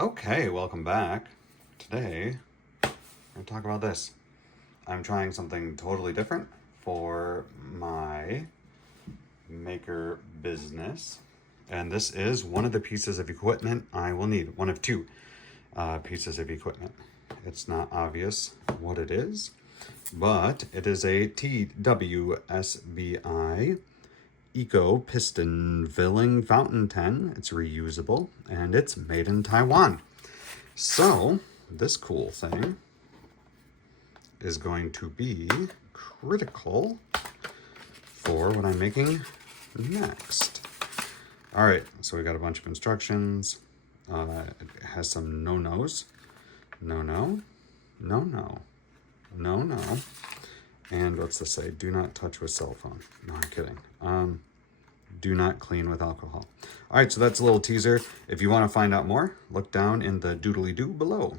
Okay, welcome back. Today, I'm going to talk about this. I'm trying something totally different for my maker business. And this is one of the pieces of equipment I will need. One of two pieces of equipment. It's not obvious what it is, but it is a TWSBI Eco piston-filling fountain pen. It's reusable and it's made in Taiwan. So this cool thing is going to be critical for what I'm making next. All right, so we got a bunch of instructions. It has some no-nos. No, and what's this say? Do not touch with cell phone. No, I'm kidding. Do not clean with alcohol. All right, so that's a little teaser. If you want to find out more, look down in the doodly-doo below.